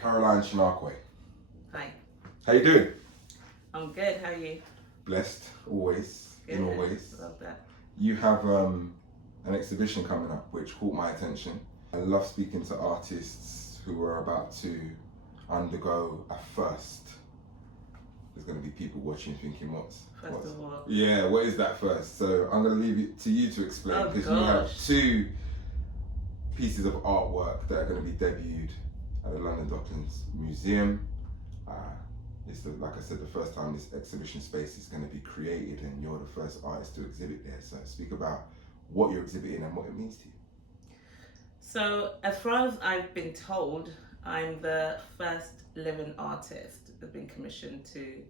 Caroline Chinakwe. Hi. How you doing? I'm good. How are you? Blessed, always, Good. in all ways. Love that. You have an exhibition coming up which caught my attention. I love speaking to artists who are about to undergo a first. There's going to be people watching thinking, what's of all. Yeah, what is that first? So I'm going to leave it to you to explain, because you have gosh. two pieces of artwork that are going to be debuted at the London Docklands Museum. It's like I said, the first time this exhibition space is going to be created, and you're the first artist to exhibit there. So speak about what you're exhibiting and what it means to you. So, as far as I've been told, I'm the first living artist that's been commissioned to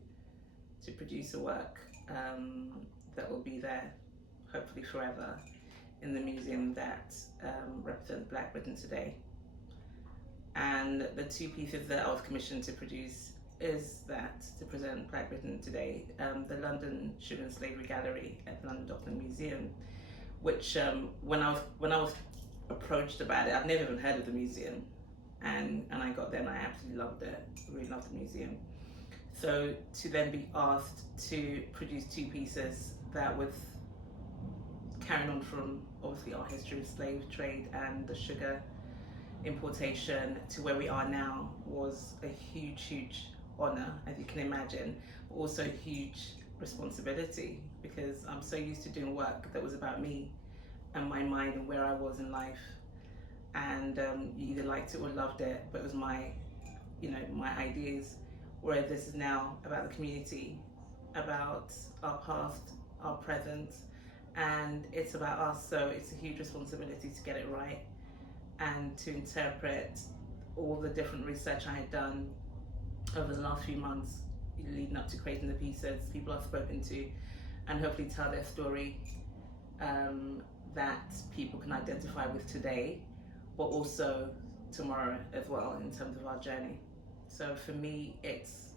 produce a work that will be there, hopefully forever, in the museum that represents Black Britain today. And the two pieces that I was commissioned to produce is that to present Black Britain today, the London Sugar and Slavery Gallery at the London Museum Docklands, which when I was approached about it, I've never even heard of the museum, and I got there and I absolutely loved it. I really loved the museum. So to then be asked to produce two pieces that was carrying on from obviously our history of slave trade and the sugar importation to where we are now was a huge honor, as you can imagine, but also a huge responsibility, because I'm so used to doing work that was about me and my mind and where I was in life, and you either liked it or loved it, but it was my ideas. Whereas this is now about the community, about our past, our present, and it's about us. So it's a huge responsibility to get it right and to interpret all the different research I had done over the last few months leading up to creating the pieces, people I've spoken to, and hopefully tell their story that people can identify with today, but also tomorrow as well in terms of our journey. So for me, it's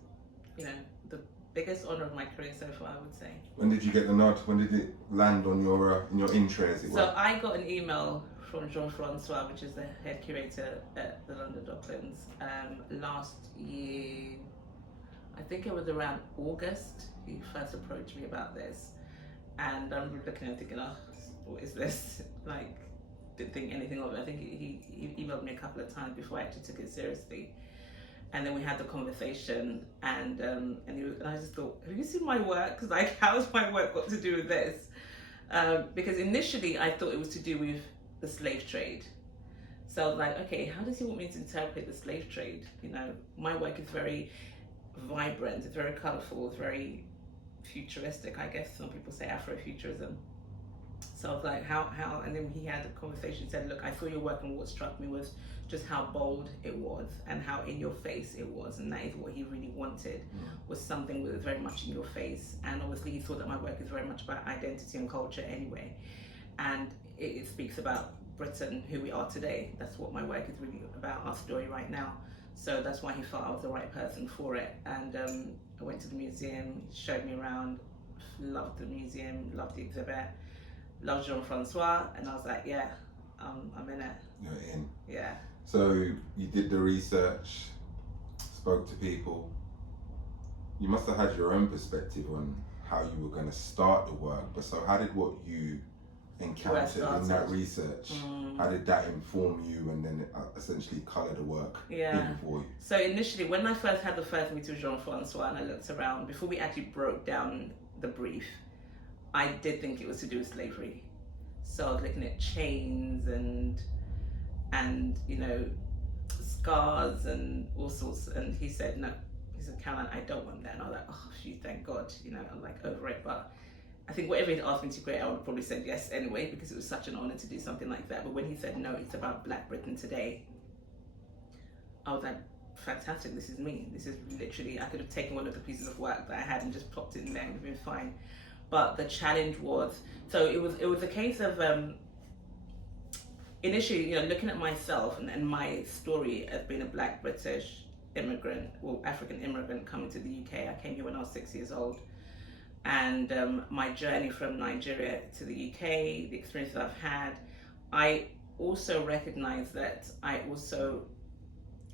the biggest honor of my career so far, I would say. When did you get the nod? When did it land on your in your in tray, as it were? So I got an email from Jean-Francois, which is the head curator at the London Docklands, last year. I think it was around August. He first approached me about this, and I'm looking and thinking, oh, what is this? Like, didn't think anything of it. I think he emailed me a couple of times before I actually took it seriously. And then we had the conversation, and I just thought, have you seen my work? Like, how's my work got to do with this? Because initially I thought it was to do with the slave trade. So I was like, okay, how does he want me to interpret the slave trade? My work is very vibrant, it's very colourful, it's very futuristic. I guess some people say Afrofuturism. So I was like, how? And then he had a conversation, said, look, I saw your work, and what struck me was just how bold it was and how in your face it was, and that is what he really wanted, was something that was very much in your face. And obviously he thought that my work is very much about identity and culture anyway, and it speaks about Britain, who we are today. That's what my work is really about, our story right now. So that's why he felt I was the right person for it. And I went to the museum, showed me around, loved the museum, loved the exhibit, loved Jean-Francois, and I was like, yeah, I'm in it. You're in. Yeah. So you did the research, spoke to people. You must have had your own perspective on how you were going to start the work. But so how did what you encountered in that research, how did that inform you and then essentially colour the work in for you? So initially, when I first had the first meeting with Jean-Francois and I looked around, before we actually broke down the brief, I did think it was to do with slavery. So I was looking at chains and scars and all sorts, and he said, no. He said, Caroline, I don't want that. And I was like, oh, phew, thank God, I'm like over it. But I think whatever he'd asked me to create, I would have probably said yes anyway, because it was such an honor to do something like that. But when he said, no, it's about Black Britain today, I was like, fantastic, this is me. This is literally, I could have taken one of the pieces of work that I had and just plopped it in there and it would have been fine. But the challenge was, so it was a case of initially, looking at myself and my story as being a Black British immigrant, well, African immigrant coming to the UK. I came here when I was 6 years old. And my journey from Nigeria to the UK, the experiences I've had, I also recognize that I also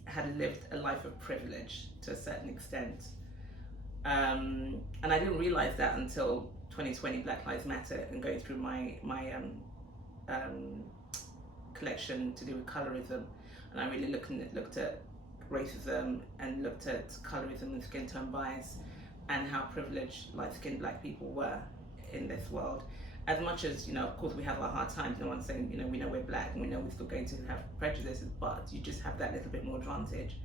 had lived a life of privilege to a certain extent. And I didn't realize that until 2020 Black Lives Matter and going through my collection to do with colorism, and I really looked at racism and looked at colorism and skin tone bias and how privileged light-skinned Black people were in this world. As much as, of course we have our hard times, no one's saying, we know we're Black and we know we're still going to have prejudices, but you just have that little bit more advantage.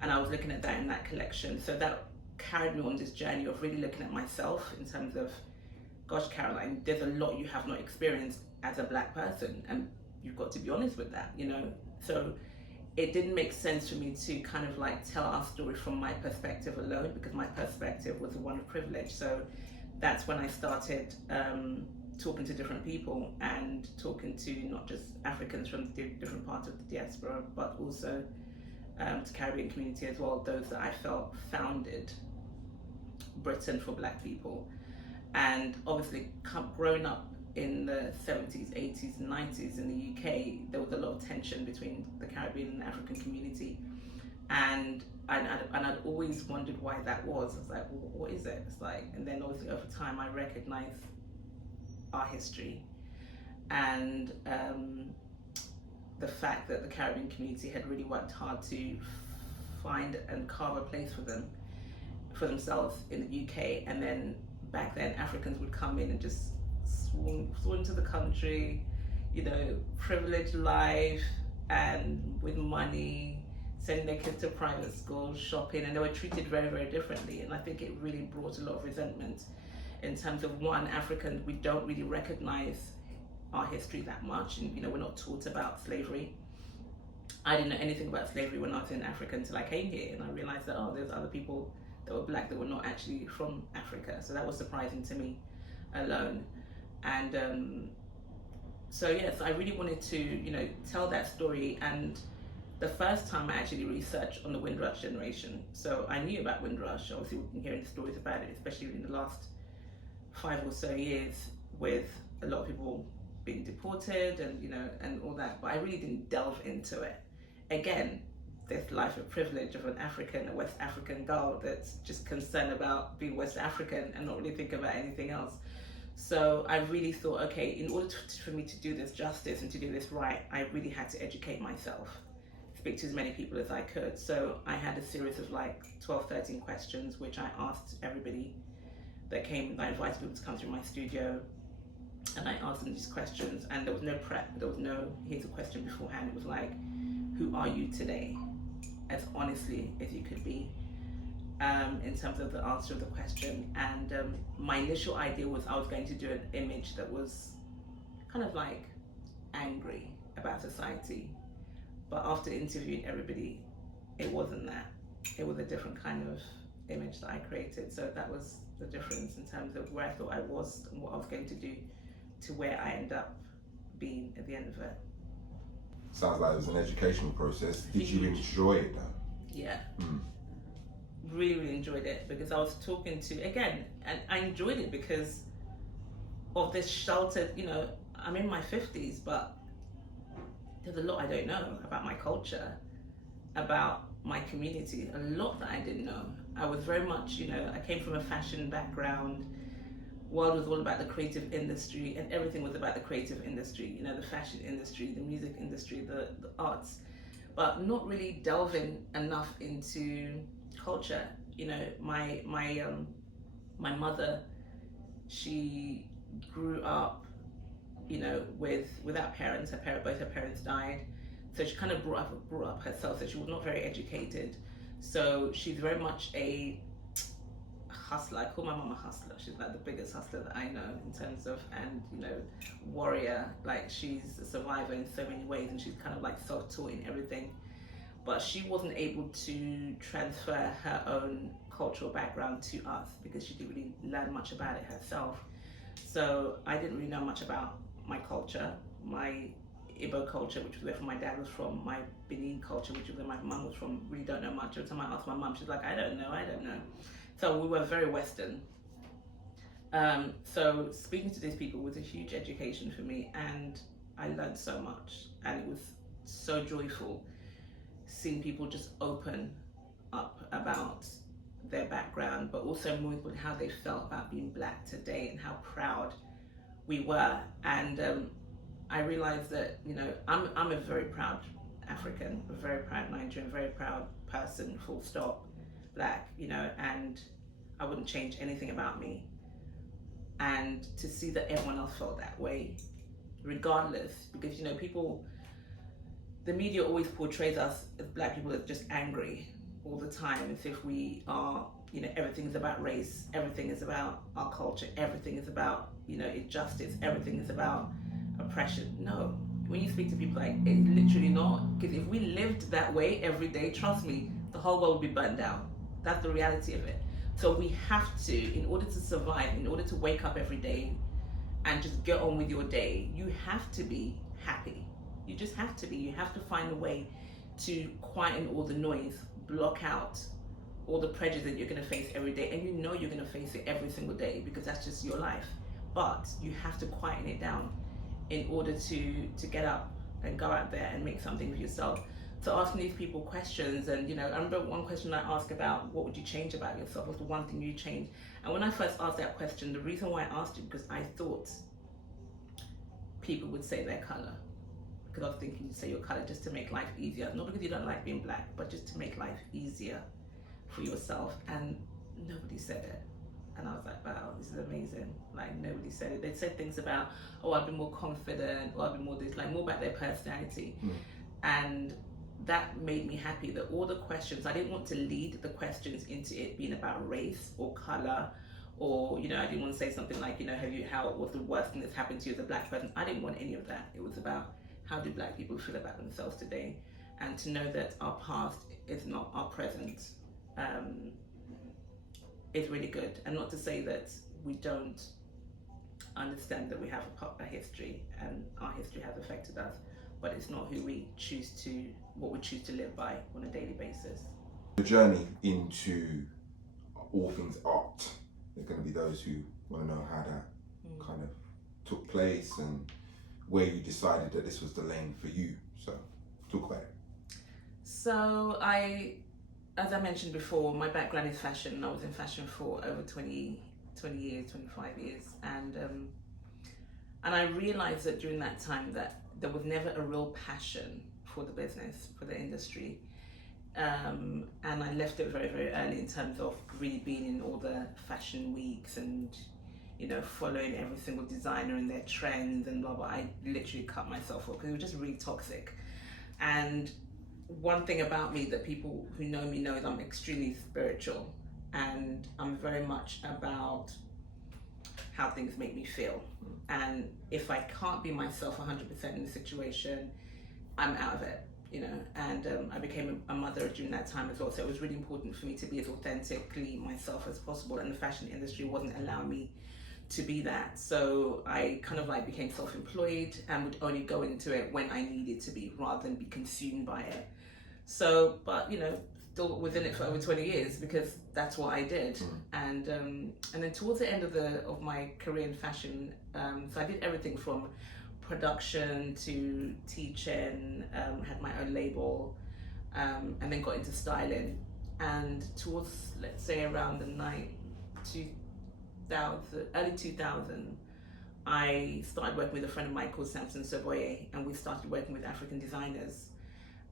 And I was looking at that in that collection. So that carried me on this journey of really looking at myself in terms of, gosh, Caroline, there's a lot you have not experienced as a Black person, and you've got to be honest with that, So it didn't make sense for me to kind of tell our story from my perspective alone, because my perspective was the one of privilege. So that's when I started talking to different people and talking to not just Africans from different parts of the diaspora, but also to Caribbean community as well, those that I felt founded Britain for Black people. And obviously growing up in the 70s, 80s, and 90s in the UK, there was a lot of tension between the Caribbean and African community. And I'd always wondered why that was. I was like, well, what is it? It's like, and then obviously over time I recognized our history and the fact that the Caribbean community had really worked hard to find and carve a place for themselves in the UK. And then back then Africans would come in and just swarm to the country, privileged life and with money, sending their kids to private schools, shopping, and they were treated very, very differently. And I think it really brought a lot of resentment in terms of, one, Africans, we don't really recognize our history that much, and we're not taught about slavery. I didn't know anything about slavery when I was in Africa until I came here, and I realized that there's other people that were Black that were not actually from Africa. So that was surprising to me alone. And so yes, I really wanted to tell that story. And the first time I actually researched on the Windrush generation, so I knew about Windrush. Obviously we've been hearing stories about it, especially in the last 5 or so years, with a lot of people being deported and all that, but I really didn't delve into it. Again, this life of privilege of a West African girl that's just concerned about being West African and not really think about anything else. So I really thought, okay, in order for me to do this justice and to do this right, I really had to educate myself, speak to as many people as I could. So I had a series of 12, 13 questions, which I asked everybody that came. I invited people to come through my studio, and I asked them these questions, and there was no prep, there was no, here's a question beforehand. It was like, who are you today? As honestly as you could be, in terms of the answer of the question. And my initial idea was I was going to do an image that was kind of angry about society. But after interviewing everybody, it wasn't that. It was a different kind of image that I created. So that was the difference in terms of where I thought I was and what I was going to do to where I end up being at the end of it. Sounds like it was an educational process. Did you enjoy it though? Yeah. Really, really enjoyed it, because I was talking to, again, and I enjoyed it because of this sheltered, I'm in my 50s, but there's a lot I don't know about my culture, about my community, a lot that I didn't know. I was very much, I came from a fashion background. World was all about the creative industry, and everything was about the creative industry, the fashion industry, the music industry, the arts, but not really delving enough into culture. My mother, she grew up, without parents. Both her parents died, so she kind of brought up herself. So she was not very educated. So she's very much a hustler. I call my mom a hustler. She's the biggest hustler that I know in terms of, and warrior. She's a survivor in so many ways, and she's kind of self-taught in everything. But she wasn't able to transfer her own cultural background to us because she didn't really learn much about it herself. So I didn't really know much about my culture, my Igbo culture, which was where my dad was from, my Benin culture, which was where my mum was from. Really don't know much. Every time I asked my mum, she's like, I don't know. So we were very Western. So speaking to these people was a huge education for me, and I learned so much, and it was so joyful seen people just open up about their background, but also more important how they felt about being black today and how proud we were. And I realized that, you know, I'm a very proud African, a very proud Nigerian, very proud person, full stop, black, you know, and I wouldn't change anything about me. And to see that everyone else felt that way, regardless, because, you know, people, the media always portrays us as black people as just angry all the time, as if we are, you know, everything is about race, everything is about our culture, everything is about, you know, injustice, everything is about oppression. No, when you speak to people, like, it's literally not, because if we lived that way every day, trust me, the whole world would be burned down. That's the reality of it. So we have to, in order to survive, in order to wake up every day and just get on with your day, you have to be happy. You just have to be. You have to find a way to quieten all the noise, block out all the prejudice that you're going to face every day. And you know you're going to face it every single day because that's just your life. But you have to quieten it down in order to get up and go out there and make something of yourself. So asking these people questions, and, you know, I remember one question I asked about what would you change about yourself, was the one thing you changed. And when I first asked that question, the reason why I asked it, because I thought people would say their color. Because I was thinking you say your color just to make life easier, not because you don't like being black, but just to make life easier for yourself. And nobody said it. And I was like, wow, this is amazing. Like, nobody said it. They said things about, oh, I've been more confident, or I've been more this, like more about their personality. And that made me happy that all the questions, I didn't want to lead the questions into it being about race or color, or, you know, I didn't want to say something like, you know, how was the worst thing that's happened to you as a black person. I didn't want any of that. It was about how do black people feel about themselves today, and to know that our past is not our present is really good. And not to say that we don't understand that we have a history, and our history has affected us, but it's not who we choose to, what we choose to live by on a daily basis. The journey into all things art, there's going to be those who want to know how that kind of took place and where you decided that this was the lane for you. So talk about it. So as I mentioned before, my background is fashion. I was in fashion for over 20 years, 25 years. And I realized that during that time that there was never a real passion for the business, for the industry. And I left it very, very early in terms of really being in all the fashion weeks and, you know, following every single designer and their trends and blah, blah. I literally cut myself off because it was just really toxic. And one thing about me that people who know me know is I'm extremely spiritual, and I'm very much about how things make me feel. And if I can't be myself 100% in the situation, I'm out of it, you know. And I became a mother during that time as well, so it was really important for me to be as authentically myself as possible, and the fashion industry wasn't allowing me to be that. So I kind of like became self-employed and would only go into it when I needed to be, rather than be consumed by it. So, but, you know, still within it for over 20 years because that's what I did. And then towards the end of my career in fashion, so I did everything from production to teaching, had my own label, and then got into styling. And towards, let's say, around the early 2000, I started working with a friend of mine called Samson Soboye, and we started working with African designers.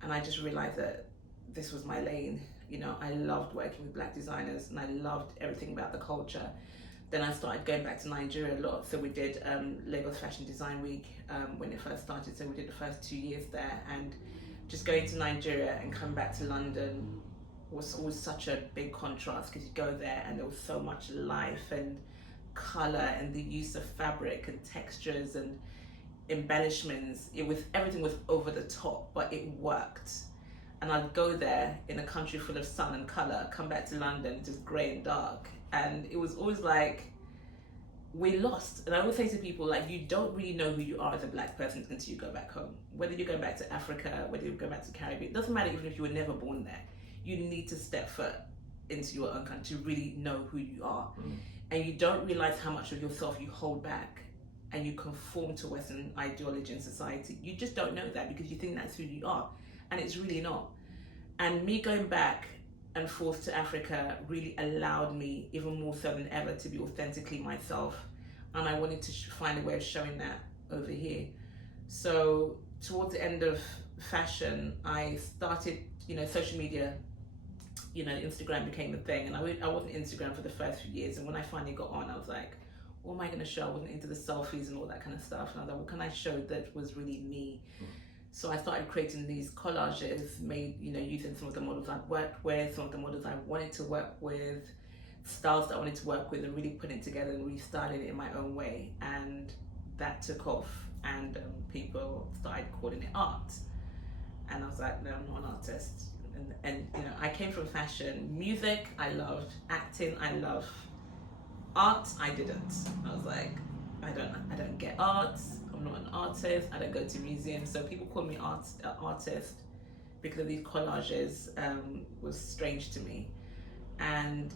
And I just realized that this was my lane. You know, I loved working with black designers and I loved everything about the culture. Then I started going back to Nigeria a lot. So we did Lagos Fashion Design Week when it first started. So we did the first 2 years there, and just going to Nigeria and come back to London was always such a big contrast, because you go there and there was so much life and color and the use of fabric and textures and embellishments. Everything was over the top, but it worked. And I'd go there in a country full of sun and color, come back to London just grey and dark, and it was always like we lost. And I always say to people, like, you don't really know who you are as a black person until you go back home. Whether you go back to Africa, whether you go back to Caribbean, it doesn't matter. Even if you were never born there, you need to step foot into your own country to really know who you are. And you don't realize how much of yourself you hold back and you conform to Western ideology and society. You just don't know that because you think that's who you are, and it's really not. And me going back and forth to Africa really allowed me, even more so than ever, to be authentically myself. And I wanted to find a way of showing that over here. So towards the end of fashion, I started, social media, Instagram became the thing. And I wasn't Instagram for the first few years. And when I finally got on, I was like, what am I going to show? I wasn't into the selfies and all that kind of stuff. And I was like, what can I show that was really me? So I started creating these collages made, using some of the models I'd worked with, some of the models I wanted to work with, styles that I wanted to work with, and really putting it together and restyling it in my own way. And that took off, and people started calling it art. And I was like, no, I'm not an artist. And I came from fashion. Music, I loved. Acting, I love. Art, I didn't. I was like, I don't get art. I'm not an artist. I don't go to museums. So people call me artist because of these collages was strange to me. And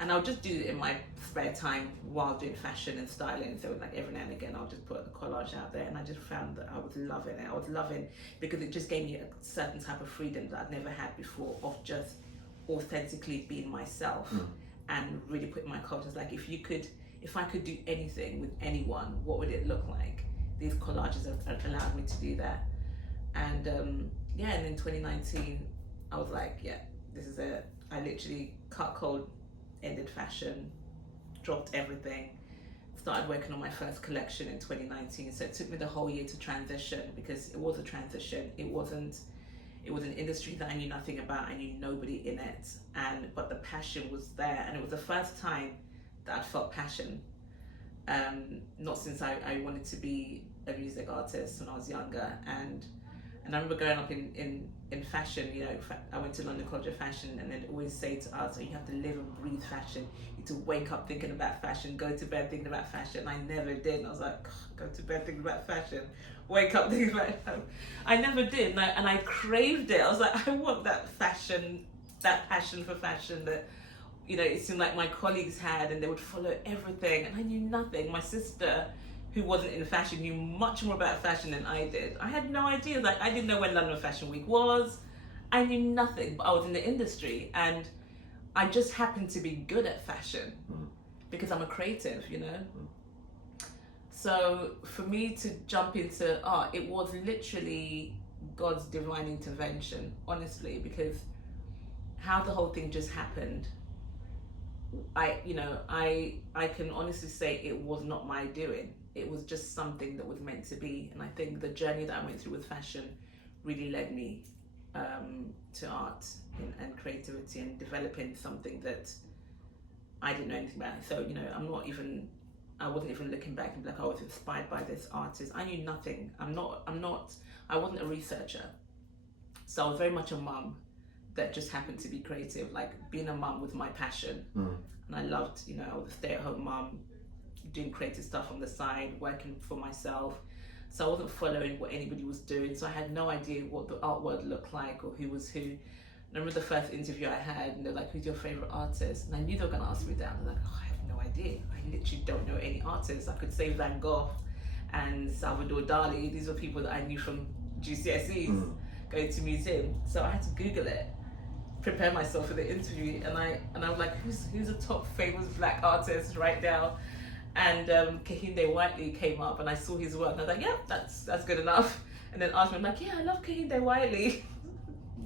I'll just do it in my spare time while doing fashion and styling. So like every now and again, I'll just put a collage out there, and I just found that I was loving it. I was loving because it just gave me a certain type of freedom that I'd never had before, of just authentically being myself and really putting my culture. Like if I could do anything with anyone, what would it look like? These collages have allowed me to do that. And and in 2019, I was like, yeah, this is it. I literally cut cold, ended fashion, dropped everything, started working on my first collection in 2019. So it took me the whole year to transition, because it was a transition. It was an industry that I knew nothing about. I knew nobody in it, but the passion was there, and it was the first time that I felt passion. Not since I wanted to be a music artist when I was younger, and I remember growing up in fashion. I went to London College of Fashion, and they'd always say to us, you have to live and breathe fashion. You need to wake up thinking about fashion, go to bed thinking about fashion. I never did. And I was like, go to bed thinking about fashion, wake up thinking about it. I never did, and I craved it. I was like, I want that passion for fashion that it seemed like my colleagues had, and they would follow everything, and I knew nothing. My sister, who wasn't in fashion, knew much more about fashion than I did. I had no idea. Like, I didn't know when London Fashion Week was. I knew nothing, but I was in the industry, and I just happened to be good at fashion because I'm a creative, So for me to jump into art, it was literally God's divine intervention, honestly, because how the whole thing just happened, I can honestly say it was not my doing. It was just something that was meant to be. And I think the journey that I went through with fashion really led me to art and creativity, and developing something that I didn't know anything about. So, I wasn't even looking back and be like, I was inspired by this artist. I knew nothing. I wasn't a researcher. So I was very much a mum that just happened to be creative. Like, being a mum was my passion. And I loved, I was a stay-at-home mum, doing creative stuff on the side, working for myself. So I wasn't following what anybody was doing. So I had no idea what the art world looked like or who was who. And I remember the first interview I had, and they're like, who's your favorite artist? And I knew they were gonna ask me that. I was like, I have no idea. I literally don't know any artists. I could say Van Gogh and Salvador Dali. These were people that I knew from GCSEs, going to museum. So I had to Google it, prepare myself for the interview, and I was like, who's a top famous black artist right now? And Kehinde Whiteley came up, and I saw his work, and I was like, yeah, that's good enough. And then asked me, I'm like, yeah, I love Kehinde Whiteley.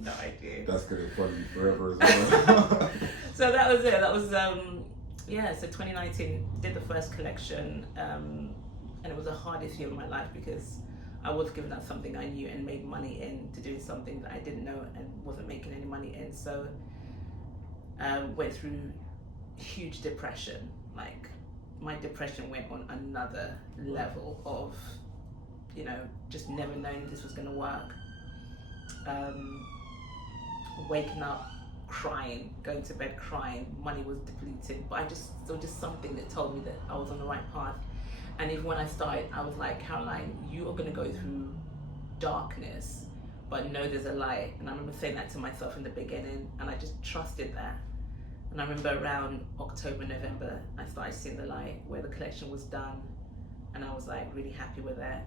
No idea. That's gonna follow you forever as well. So that was it. That was so 2019 did the first collection, and it was the hardest year of my life because I was giving up something I knew and made money in to do something that I didn't know and wasn't making any money in. So went through huge depression. Like, my depression went on another level of, just never knowing this was gonna work. Waking up crying, going to bed crying, money was depleted, but there was just something that told me that I was on the right path. And even when I started, I was like, Caroline, you are gonna go through darkness, but know there's a light. And I remember saying that to myself in the beginning, and I just trusted that. And I remember around October, November, I started seeing the light where the collection was done, and I was like really happy with that.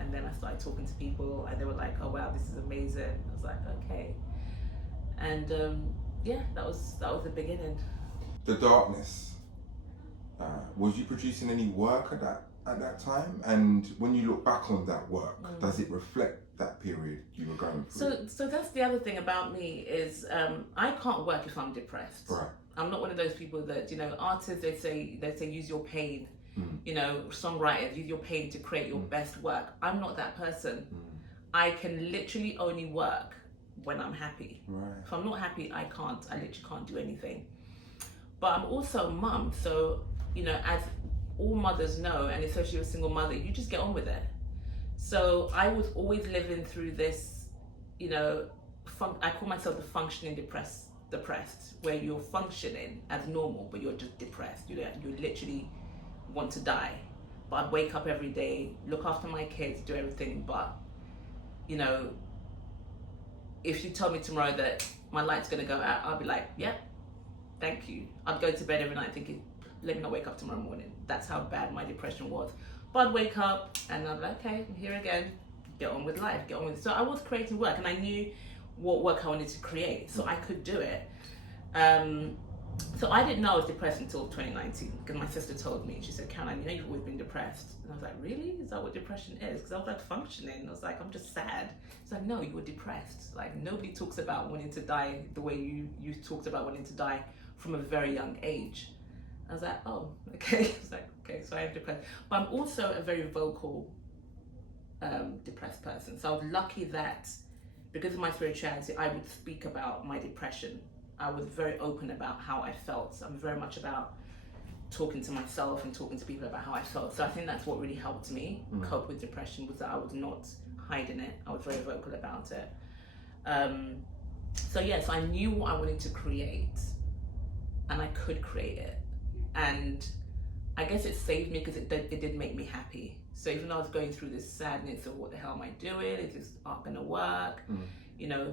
and then I started talking to people, and they were like, "Oh wow, this is amazing." I was like, "Okay," and that was the beginning. The darkness. Was you producing any work at that time? And when you look back on that work, does it reflect that period you were going through? So that's the other thing about me is I can't work if I'm depressed. Right. I'm not one of those people that, artists, they say use your pain. Songwriters, use your pain to create your best work. I'm not that person. I can literally only work when I'm happy. Right. If I'm not happy, I literally can't do anything. But I'm also a mum, so as all mothers know, and especially a single mother, you just get on with it. So I was always living through this, I call myself the functioning depressed, where you're functioning as normal, but you're just depressed. You literally want to die. But I'd wake up every day, look after my kids, do everything. But, if you tell me tomorrow that my light's going to go out, I'll be like, yeah, thank you. I'd go to bed every night thinking, let me not wake up tomorrow morning. That's how bad my depression was. But I'd wake up and I'd be like, okay, I'm here again. Get on with life, So I was creating work, and I knew what work I wanted to create, so I could do it. So I didn't know I was depressed until 2019, because my sister told me. She said, Caroline, you've always been depressed. And I was like, really? Is that what depression is? Because I was like functioning. I was like, I'm just sad. She's like, no, you were depressed. Like, nobody talks about wanting to die the way you talked about wanting to die from a very young age. I was like, oh, okay. I was like, okay, so I am depressed. But I'm also a very vocal, depressed person. So I was lucky that because of my spirituality, I would speak about my depression. I was very open about how I felt. So I'm very much about talking to myself and talking to people about how I felt. So I think that's what really helped me cope with depression, was that I was not hiding it. I was very vocal about it. So I knew what I wanted to create, and I could create it. And I guess it saved me because it did make me happy. So even though I was going through this sadness of what the hell am I doing? Is this art gonna work?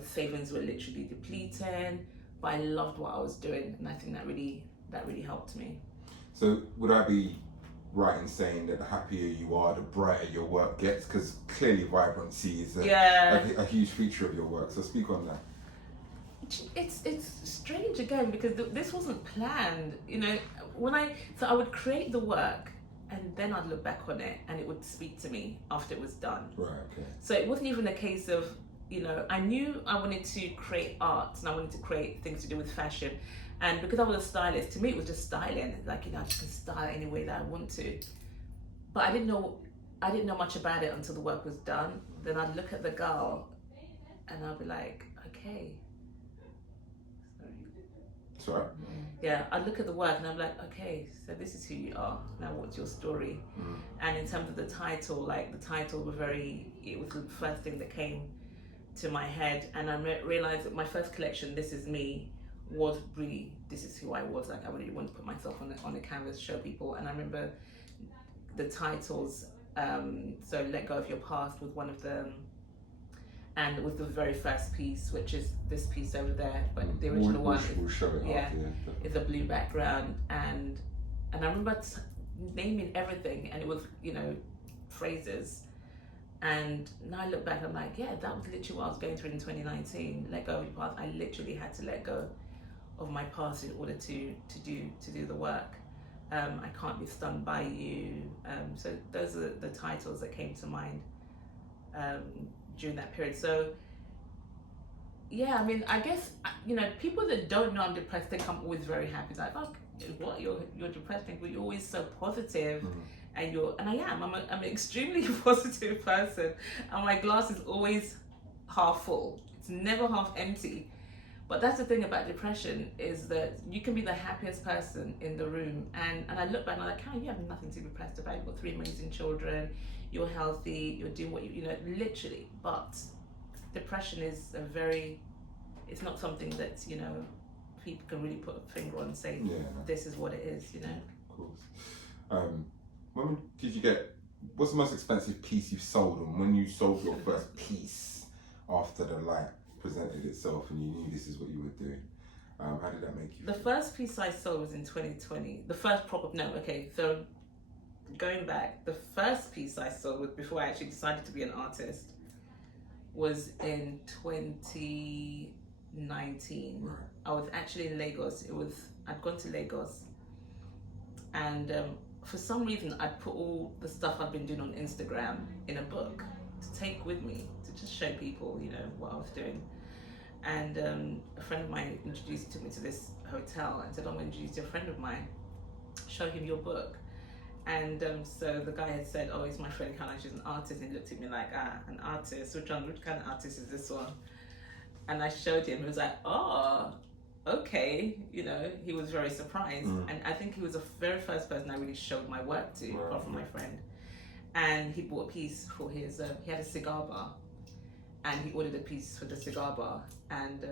Savings were literally depleting, but I loved what I was doing, and I think that really helped me. So would I be right in saying that the happier you are, the brighter your work gets? Because clearly vibrancy is a huge feature of your work. So speak on that. It's strange again, because this wasn't planned. I would create the work, and then I'd look back on it, and it would speak to me after it was done. Right. Okay. So it wasn't even a case of, I knew I wanted to create art, and I wanted to create things to do with fashion. And because I was a stylist, to me it was just styling. Like, I just can style any way that I want to. But I didn't know much about it until the work was done. Then I'd look at the girl, and I'd be like, okay. Sorry. Yeah, I'd look at the work, and I'm like, okay, so this is who you are. Now what's your story? And in terms of the title, it was the first thing that came to my head. And I realized that my first collection, This Is Me, was really, this is who I was. Like, I really wanted to put myself on the canvas, show people. And I remember the titles, so Let Go of Your Past was one of them, and it was the very first piece, which is this piece over there, but the original one we'll show it is a blue background, and I remember naming everything, and it was phrases. And now I look back, I'm like, yeah, that was literally what I was going through in 2019. Let go of your past. I literally had to let go of my past in order to do the work. I Can't Be Stung by You. So those are the titles that came to mind during that period. So yeah, I mean, I guess people that don't know I'm depressed, they come always very happy. Like, oh, what, you're depressed, but you're always so positive. And I am. I'm an extremely positive person, and my glass is always half full. It's never half empty. But that's the thing about depression, is that you can be the happiest person in the room, and I look back and I'm like, you have nothing to be depressed about. You've got 3 amazing children, you're healthy, you're doing what literally. But depression is it's not something that people can really put a finger on and say, this is what it is. Of course. When did you what's the most expensive piece you've sold, and when you sold your first piece after the light presented itself and you knew this is what you were doing, how did that make you feel? The first piece I sold was in 2020. The first so going back, the first piece I sold was before I actually decided to be an artist was in 2019. Right. I was actually in Lagos. I'd gone to Lagos, and for some reason I'd put all the stuff I'd been doing on Instagram in a book to take with me to just show people, what I was doing. And a friend of mine took me to this hotel and said, I'm going to introduce you to a friend of mine, show him your book. And so the guy had said, oh, he's my friend Caroline, she's an artist. And he looked at me like, an artist? Which kind of artist is this one? And I showed him. He was like, oh, okay. He was very surprised. And I think he was the very first person I really showed my work to, apart from my friend. And he bought a piece for his, he had a cigar bar. And he ordered a piece for the cigar bar. And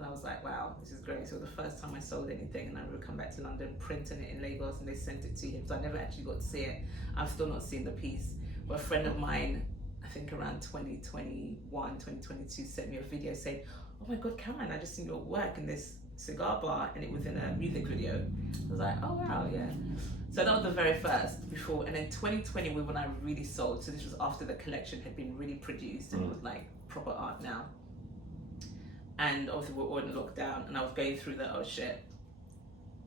I was like, wow, this is great. So the first time I sold anything, and I would come back to London, printing it in Lagos, and they sent it to him. So I never actually got to see it. I've still not seen the piece. But a friend of mine, I think around 2021, 2022, sent me a video saying, oh my God, Caroline, I just seen your work in this cigar bar, and it was in a music video. I was like, oh wow, yeah. So that was the very first before. And then 2020 was when I really sold. So this was after the collection had been really produced, and it was like proper art now. And obviously we're all in lockdown, and I was going through the, oh shit,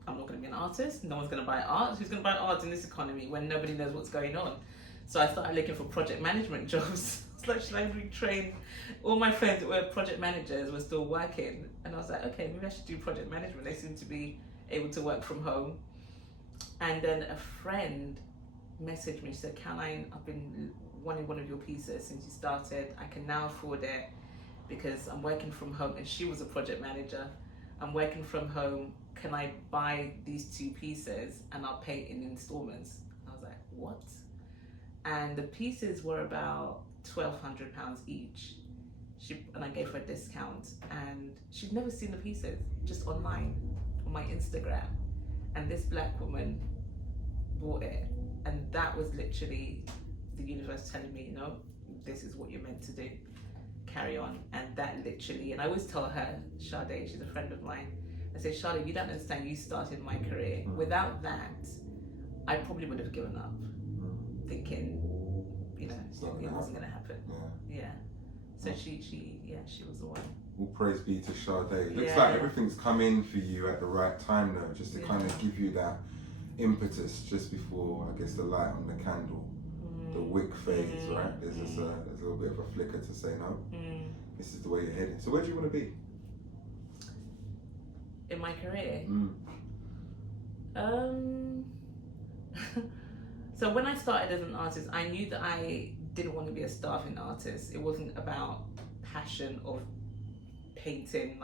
I'm not going to be an artist. No one's going to buy art. Who's going to buy art in this economy when nobody knows what's going on? So I started looking for project management jobs. It's like, should I retrain? All my friends that were project managers were still working. And I was like, okay, maybe I should do project management. They seem to be able to work from home. And then a friend messaged me. She said, Caroline, I've been wanting one of your pieces since you started. I can now afford it because I'm working from home. And she was a project manager. I'm working from home. Can I buy these 2 pieces and I'll pay in installments? I was like, what? And the pieces were about £1,200 each. And I gave her a discount, and she'd never seen the pieces, just online on my Instagram. And this black woman bought it, and that was literally the universe telling me, no, this is what you're meant to do. Carry on. And that literally, and I always tell her, Sade, she's a friend of mine, I say, Sade, you don't understand, you started my career. Without that, I probably would have given up, thinking, it wasn't going to happen. Yeah. So she was the one. All praise be to Sade. Looks like everything's come in for you at the right time though, just to kind of give you that impetus just before, I guess, the light on the candle, the wick fades, right? There's just there's a little bit of a flicker to say, no, this is the way you're heading. So where do you want to be? In my career? So when I started as an artist, I knew that I didn't want to be a starving artist. It wasn't about passion of painting,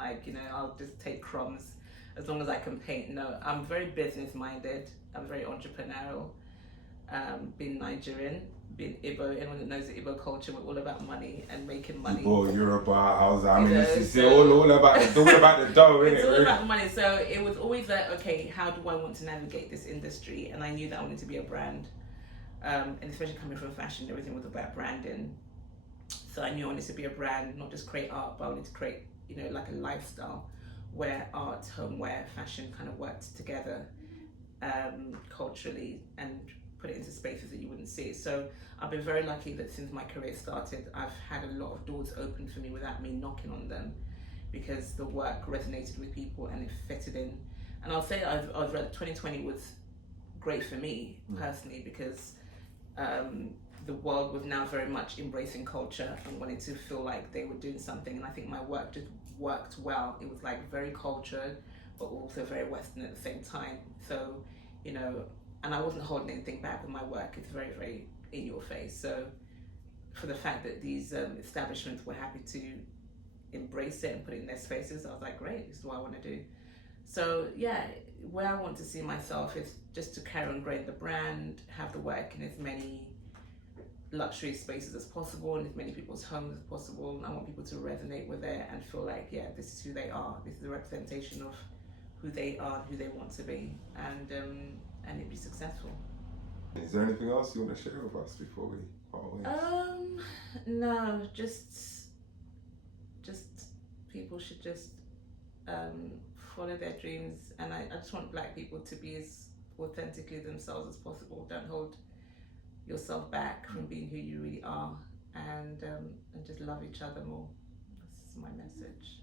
I'll just take crumbs as long as I can paint. No, I'm very business minded. I'm very entrepreneurial. Being Nigerian, being Igbo, anyone that knows the Igbo culture, we're all about money and making money. Igbo, Yoruba, it's all about the dough, isn't it? It's all about the money. So it was always like, okay, how do I want to navigate this industry? And I knew that I wanted to be a brand. And especially coming from fashion, everything was about branding. So I knew I wanted to be a brand, not just create art, but I wanted to create, like a lifestyle where art, homeware, fashion kind of worked together culturally and put it into spaces that you wouldn't see. So I've been very lucky that since my career started, I've had a lot of doors open for me without me knocking on them, because the work resonated with people and it fitted in. And I'll say that 2020 was great for me personally, because the world was now very much embracing culture and wanting to feel like they were doing something. And I think my work just worked well. It was like very cultured, but also very Western at the same time. So, and I wasn't holding anything back with my work. It's very, very in your face. So for the fact that these establishments were happy to embrace it and put it in their spaces, I was like, great, this is what I want to do. So yeah, where I want to see myself is just to carry on growing the brand, have the work in as many luxury spaces as possible, in as many people's homes as possible. And I want people to resonate with it and feel like, yeah, this is who they are. This is a representation of who they are, who they want to be, and it be successful. Is there anything else you want to share with us before we part ways? No, just people should just follow their dreams, and I just want Black people to be as authentically themselves as possible. Don't hold yourself back from being who you really are, and just love each other more. That's my message.